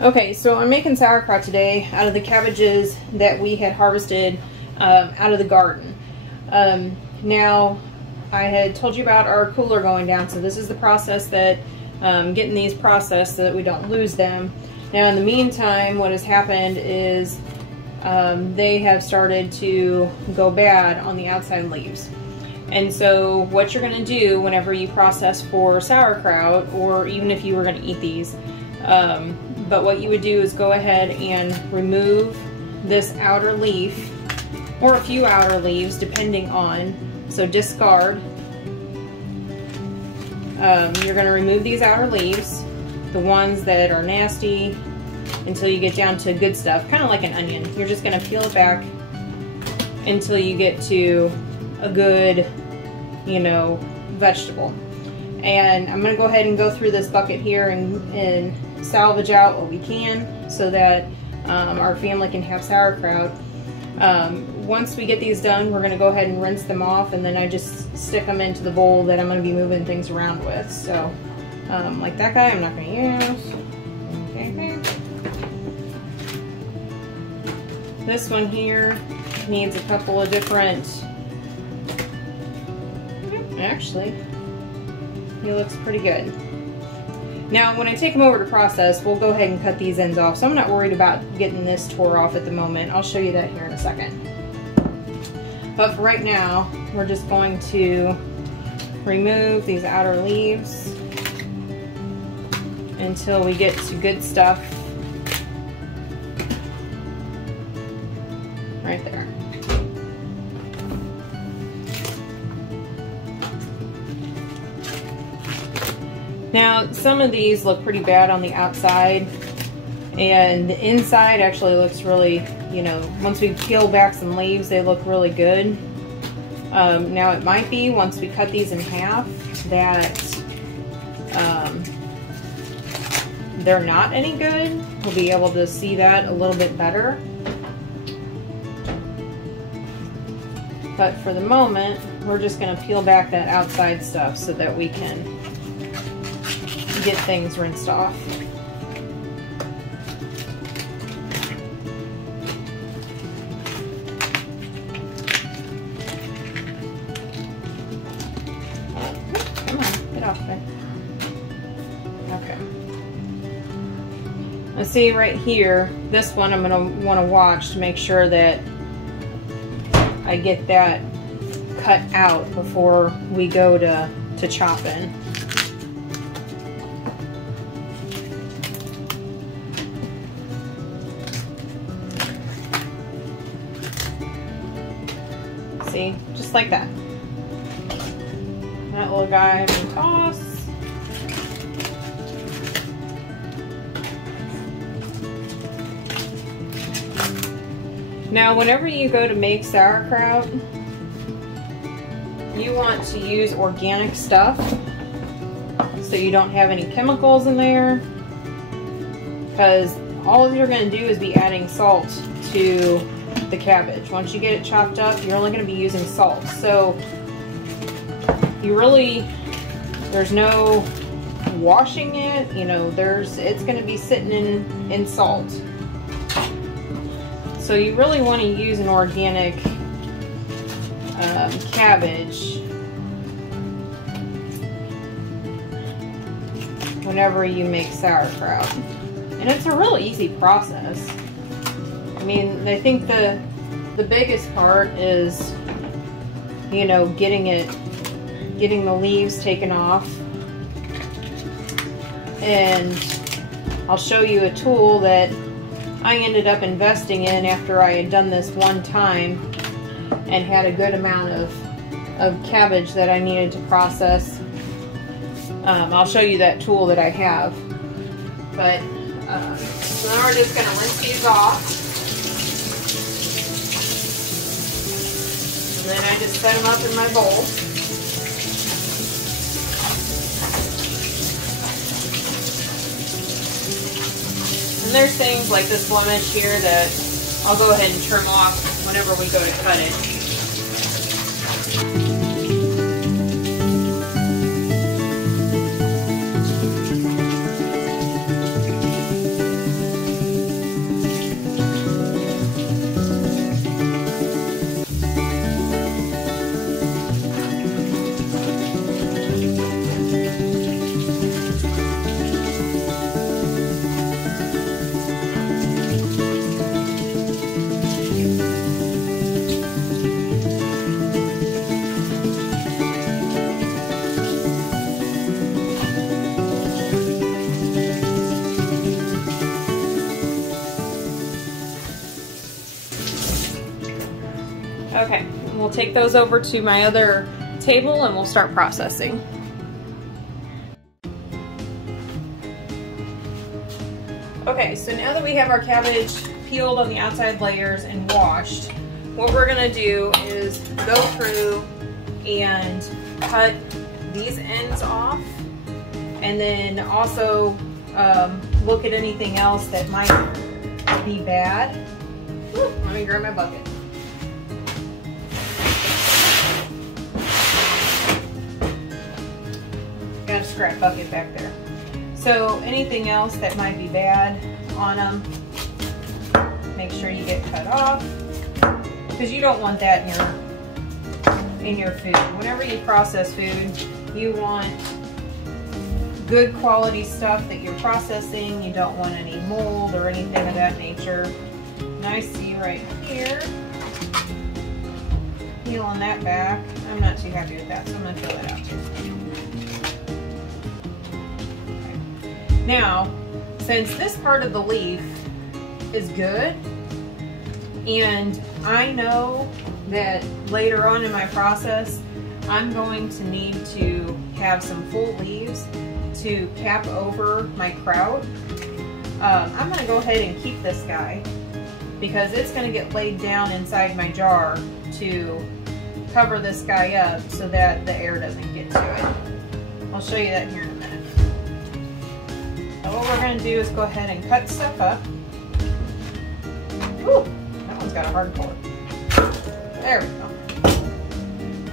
Okay, so I'm making sauerkraut today out of the cabbages that we had harvested out of the garden. Now, I had told you about our cooler going down, so this is the process that, getting these processed so that we don't lose them. Now, in the meantime, what has happened is they have started to go bad on the outside leaves. And so what you're going to do whenever you process for sauerkraut, or even if you were going to eat these, but what you would do is go ahead and remove this outer leaf, or a few outer leaves depending on, so discard. You're going to remove these outer leaves, the ones that are nasty, until you get down to good stuff, kind of like an onion. You're just going to peel it back until you get to a good, you know, vegetable. And I'm going to go ahead and go through this bucket here and salvage out what we can so that our family can have sauerkraut. Once we get these done, we're going to go ahead and rinse them off, and then I just stick them into the bowl that I'm going to be moving things around with. So, like that guy, I'm not going to use. Okay. This one here needs a couple of different. Actually, he looks pretty good. Now, when I take them over to process, we'll go ahead and cut these ends off. So I'm not worried about getting this tore off at the moment. I'll show you that here in a second. But for right now, we're just going to remove these outer leaves until we get to good stuff right there. Now, some of these look pretty bad on the outside, and the inside actually looks really, you know, once we peel back some leaves, they look really good. Now, it might be once we cut these in half that they're not any good. We'll be able to see that a little bit better. But for the moment, we're just going to peel back that outside stuff so that we can get things rinsed off. Come on, get off there. Okay. Let's see right here, this one I'm going to want to watch to make sure that I get that cut out before we go to chopping. See, just like that. That little guy I'm gonna toss. Now, whenever you go to make sauerkraut, you want to use organic stuff so you don't have any chemicals in there, because all you're going to do is be adding salt to the cabbage. Once you get it chopped up, you're only going to be using salt. So you really, there's no washing it, you know, it's going to be sitting in salt. So you really want to use an organic cabbage whenever you make sauerkraut. And it's a real easy process. I mean, I think the biggest part is, you know, getting the leaves taken off. And I'll show you a tool that I ended up investing in after I had done this one time and had a good amount of cabbage that I needed to process. I'll show you that tool that I have. But so now we're just going to rinse these off. And then I just set them up in my bowl. And there's things like this blemish here that I'll go ahead and trim off whenever we go to cut it. Okay, we'll take those over to my other table and we'll start processing. Okay, so now that we have our cabbage peeled on the outside layers and washed, what we're gonna do is go through and cut these ends off, and then also look at anything else that might be bad. Woo, let me grab my bucket. Got a scrap bucket back there. So anything else that might be bad on them, make sure you get cut off, because you don't want that in your food. Whenever you process food, you want good quality stuff that you're processing. You don't want any mold or anything of that nature. And I see right here, peeling that back. I'm not too happy with that, so I'm gonna peel that out too. Okay. Now, since this part of the leaf is good, and I know that later on in my process, I'm going to need to have some full leaves to cap over my kraut. I'm going to go ahead and keep this guy because it's going to get laid down inside my jar to cover this guy up so that the air doesn't get to it. I'll show you that here in a minute. So what we're going to do is go ahead and cut stuff up. Ooh, that one's got a hard core. There we go.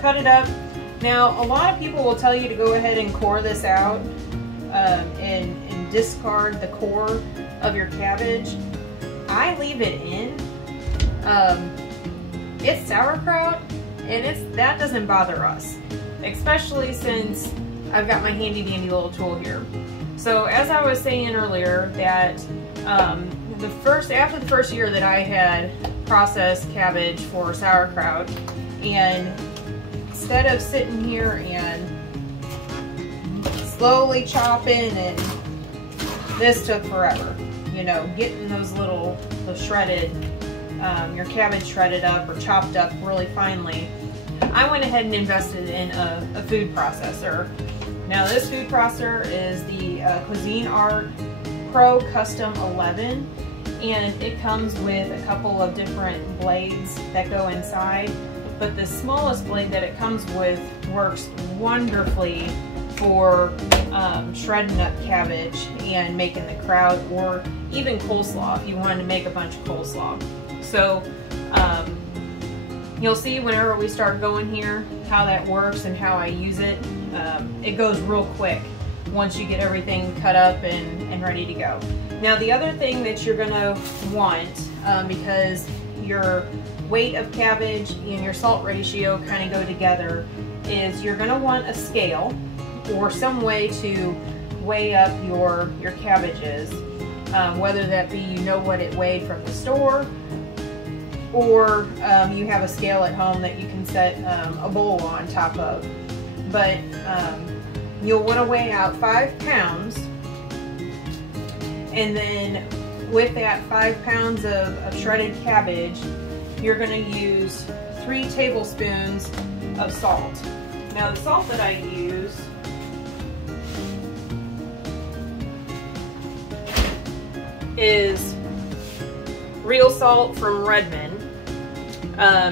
Cut it up. Now, a lot of people will tell you to go ahead and core this out and discard the core of your cabbage. I leave it in. It's sauerkraut, and that doesn't bother us, especially since I've got my handy dandy little tool here. So as I was saying earlier, that after the first year that I had processed cabbage for sauerkraut, and instead of sitting here and slowly chopping, and this took forever, you know, getting those shredded, your cabbage shredded up or chopped up really finely, I went ahead and invested in a food processor. Now this food processor is the Cuisinart Pro Custom 11, and it comes with a couple of different blades that go inside, but the smallest blade that it comes with works wonderfully for shredding up cabbage and making the kraut, or even coleslaw if you wanted to make a bunch of coleslaw. So you'll see whenever we start going here how that works and how I use it. It goes real quick once you get everything cut up and ready to go. Now the other thing that you're gonna want, because your weight of cabbage and your salt ratio kind of go together, is you're gonna want a scale or some way to weigh up your cabbages, whether that be you know what it weighed from the store, or you have a scale at home that you can set a bowl on top of. But you'll want to weigh out 5 pounds, and then with that 5 pounds of shredded cabbage, you're going to use 3 tablespoons of salt. Now the salt that I use is real salt from Redmond.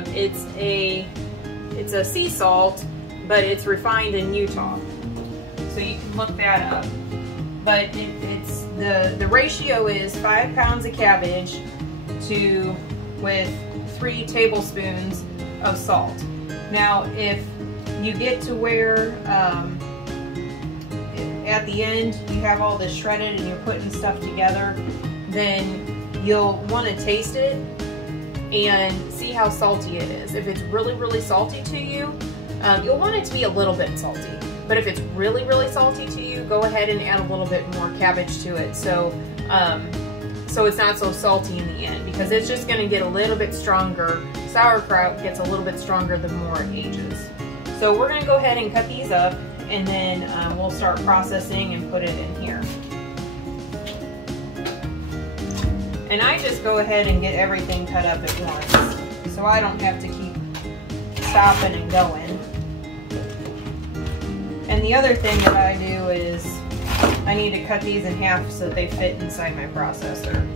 It's a sea salt, but it's refined in Utah, so you can look that up. But it's the ratio is 5 pounds of cabbage with 3 tablespoons of salt. Now, if you get to where at the end you have all this shredded and you're putting stuff together, then you'll want to taste it and see how salty it is. If it's really, really salty to you, you'll want it to be a little bit salty. But if it's really, really salty to you, go ahead and add a little bit more cabbage to it, so it's not so salty in the end, because it's just going to get a little bit stronger. Sauerkraut gets a little bit stronger the more it ages. So we're going to go ahead and cut these up, and then we'll start processing and put it in here. And I just go ahead and get everything cut up at once, so I don't have to keep stopping and going. And the other thing that I do is I need to cut these in half so that they fit inside my processor.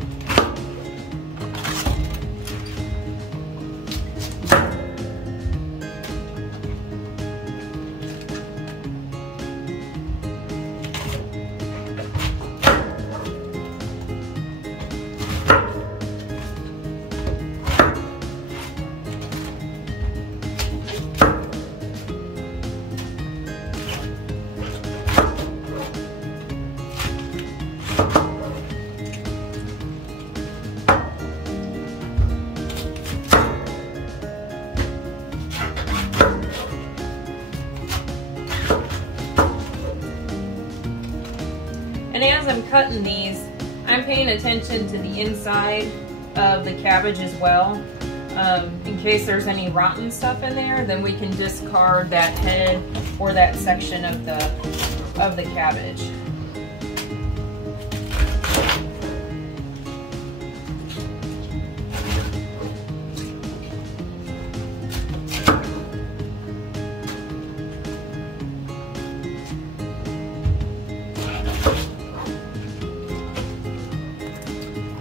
And as I'm cutting these, I'm paying attention to the inside of the cabbage as well. In case there's any rotten stuff in there, then we can discard that head or that section of the cabbage.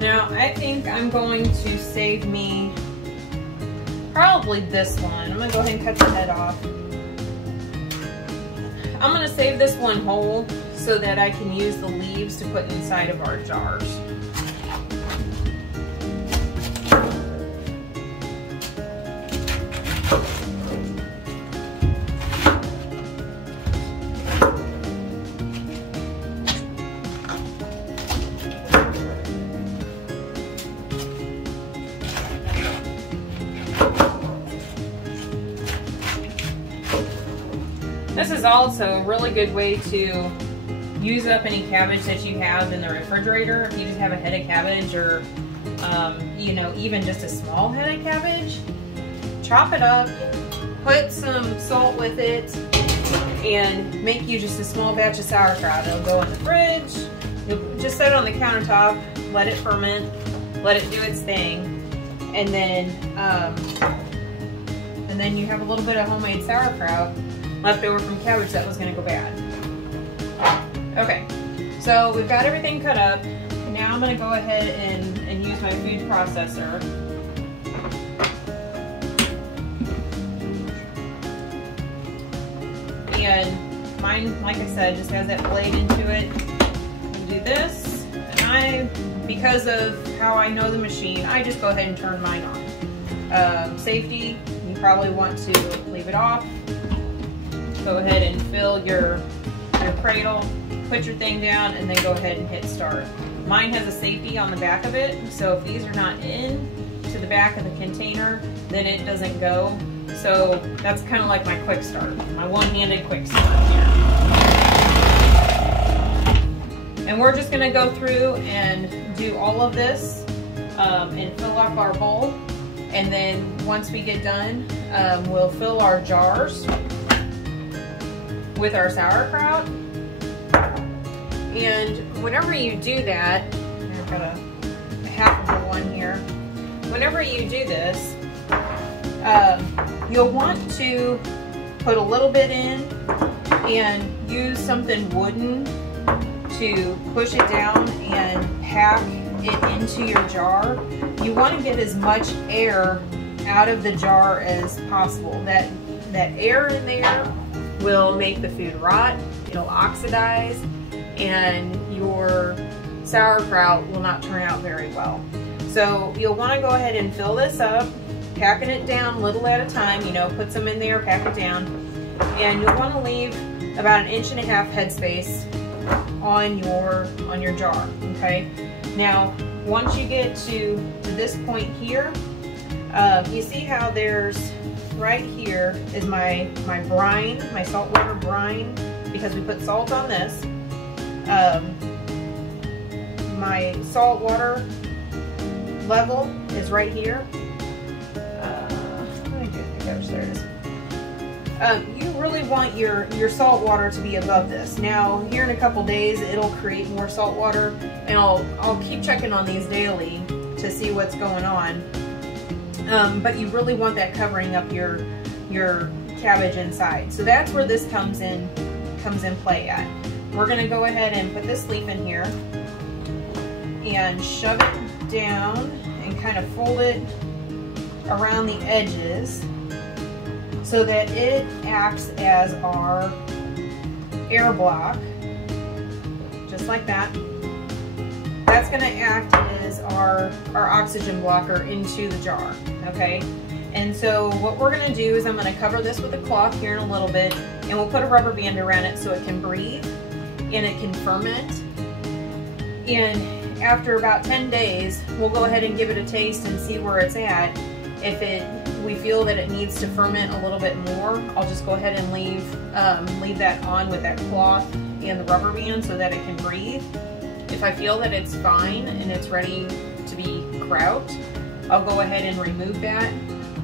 Now, I think I'm going to save me probably this one. I'm going to go ahead and cut the head off. I'm going to save this one whole so that I can use the leaves to put inside of our jars. This is also a really good way to use up any cabbage that you have in the refrigerator. If you just have a head of cabbage or, you know, even just a small head of cabbage, chop it up, put some salt with it, and make you just a small batch of sauerkraut. It'll go in the fridge. You'll just set it on the countertop, let it ferment, let it do its thing, and then you have a little bit of homemade sauerkraut left over from cabbage that was going to go bad. Okay, so we've got everything cut up. Now I'm going to go ahead and use my food processor. And mine, like I said, just has that blade into it. You do this, and because of how I know the machine, I just go ahead and turn mine on. Safety, you probably want to leave it off. Go ahead and fill your cradle, put your thing down, and then go ahead and hit start. Mine has a safety on the back of it, so if these are not in to the back of the container, then it doesn't go. So that's kind of like my quick start, my one-handed quick start here. And we're just gonna go through and do all of this and fill up our bowl. And then once we get done, we'll fill our jars with our sauerkraut. And whenever you do that, I've got a half of one here. Whenever you do this, you'll want to put a little bit in and use something wooden to push it down and pack it into your jar. You want to get as much air out of the jar as possible. That air in there will make the food rot, it'll oxidize, and your sauerkraut will not turn out very well. So you'll want to go ahead and fill this up, packing it down little at a time, you know, put some in there, pack it down, and you'll want to leave about 1.5 inch headspace on your jar, okay? Now, once you get to this point here, you see how there's right here is my brine, my saltwater brine, because we put salt on this. My saltwater level is right here. There it is. You really want your salt water to be above this. Now, here in a couple days, it'll create more salt water, and I'll keep checking on these daily to see what's going on. But you really want that covering up your your cabbage inside. So that's where this comes in play at. We're gonna go ahead and put this leaf in here and shove it down and kind of fold it around the edges so that it acts as our air block, just like that. That's gonna act as our oxygen blocker into the jar, okay? And so what we're gonna do is I'm gonna cover this with a cloth here in a little bit, and we'll put a rubber band around it so it can breathe and it can ferment. And after about 10 days, we'll go ahead and give it a taste and see where it's at. If we feel that it needs to ferment a little bit more, I'll just go ahead and leave that on with that cloth and the rubber band so that it can breathe. If I feel that it's fine and it's ready to be kraut, I'll go ahead and remove that,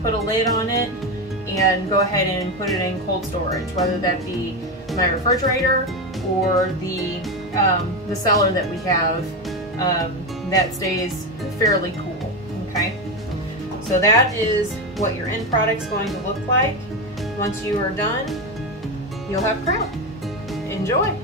put a lid on it, and go ahead and put it in cold storage, whether that be my refrigerator or the cellar that we have that stays fairly cool, okay? So that is what your end product's going to look like. Once you are done, you'll have kraut. Enjoy.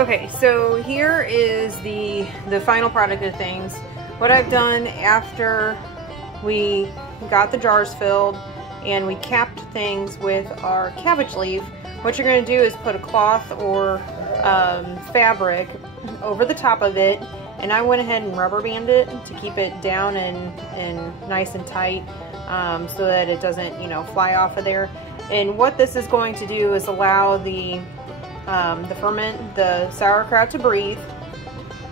Okay, so here is the final product of things. What I've done after we got the jars filled and we capped things with our cabbage leaf, what you're going to do is put a cloth or fabric over the top of it, and I went ahead and rubber banded it to keep it down and nice and tight, so that it doesn't, you know, fly off of there. And what this is going to do is allow the ferment, the sauerkraut, to breathe.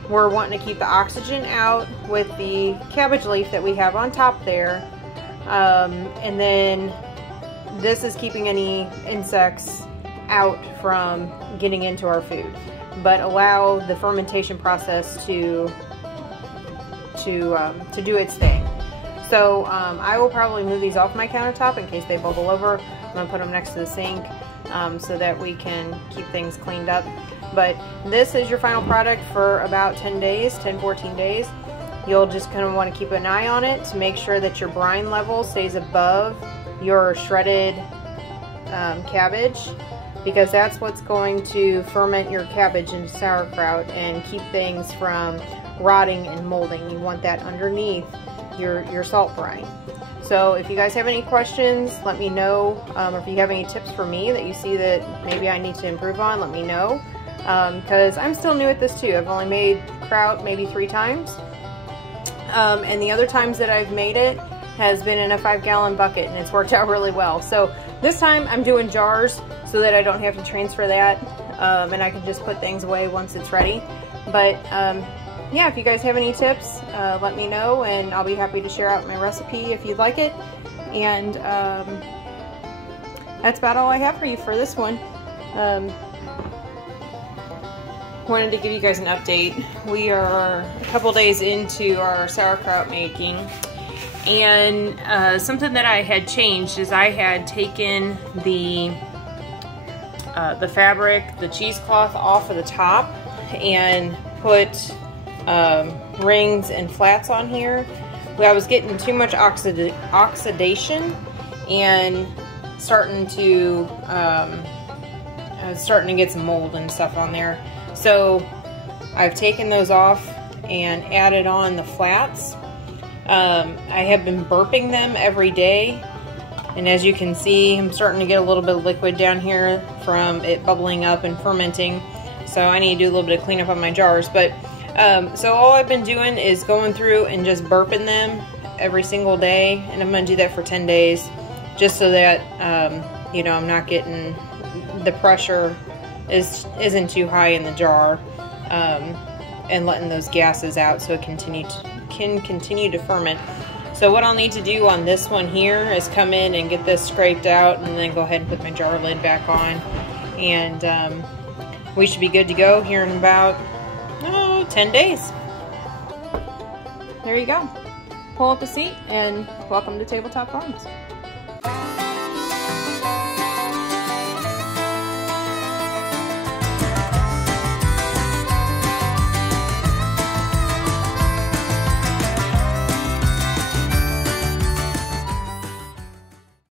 We're wanting to keep the oxygen out with the cabbage leaf that we have on top there, and then this is keeping any insects out from getting into our food, but allow the fermentation process to do its thing. So I will probably move these off my countertop in case they bubble over. I'm gonna put them next to the sink so that we can keep things cleaned up. But this is your final product for about 10 days, 10-14 days. You'll just kind of want to keep an eye on it to make sure that your brine level stays above your shredded cabbage, because that's what's going to ferment your cabbage into sauerkraut and keep things from rotting and molding. You want that underneath your salt brine. So if you guys have any questions, let me know. Or if you have any tips for me that you see that maybe I need to improve on, let me know. Because I'm still new at this too. I've only made kraut maybe 3 times. And the other times that I've made it has been in a 5-gallon bucket, and it's worked out really well. So this time I'm doing jars so that I don't have to transfer that, and I can just put things away once it's ready. But yeah, if you guys have any tips, let me know, and I'll be happy to share out my recipe if you'd like it. And that's about all I have for you for this one. Wanted to give you guys an update. We are a couple days into our sauerkraut making, and something that I had changed is I had taken the fabric, the cheesecloth off of the top, and put rings and flats on here. I was getting too much oxidation and starting to I was starting to get some mold and stuff on there. So I've taken those off and added on the flats. I have been burping them every day, and as you can see, I'm starting to get a little bit of liquid down here from it bubbling up and fermenting. So I need to do a little bit of cleanup on my jars. But so all I've been doing is going through and just burping them every single day, and I'm going to do that for 10 days, just so that you know, I'm not getting the pressure isn't too high in the jar, and letting those gases out so it can continue to ferment. So what I'll need to do on this one here is come in and get this scraped out, and then go ahead and put my jar lid back on, and we should be good to go here in about 10 days. There you go. Pull up a seat, and welcome to Tabletop Farms.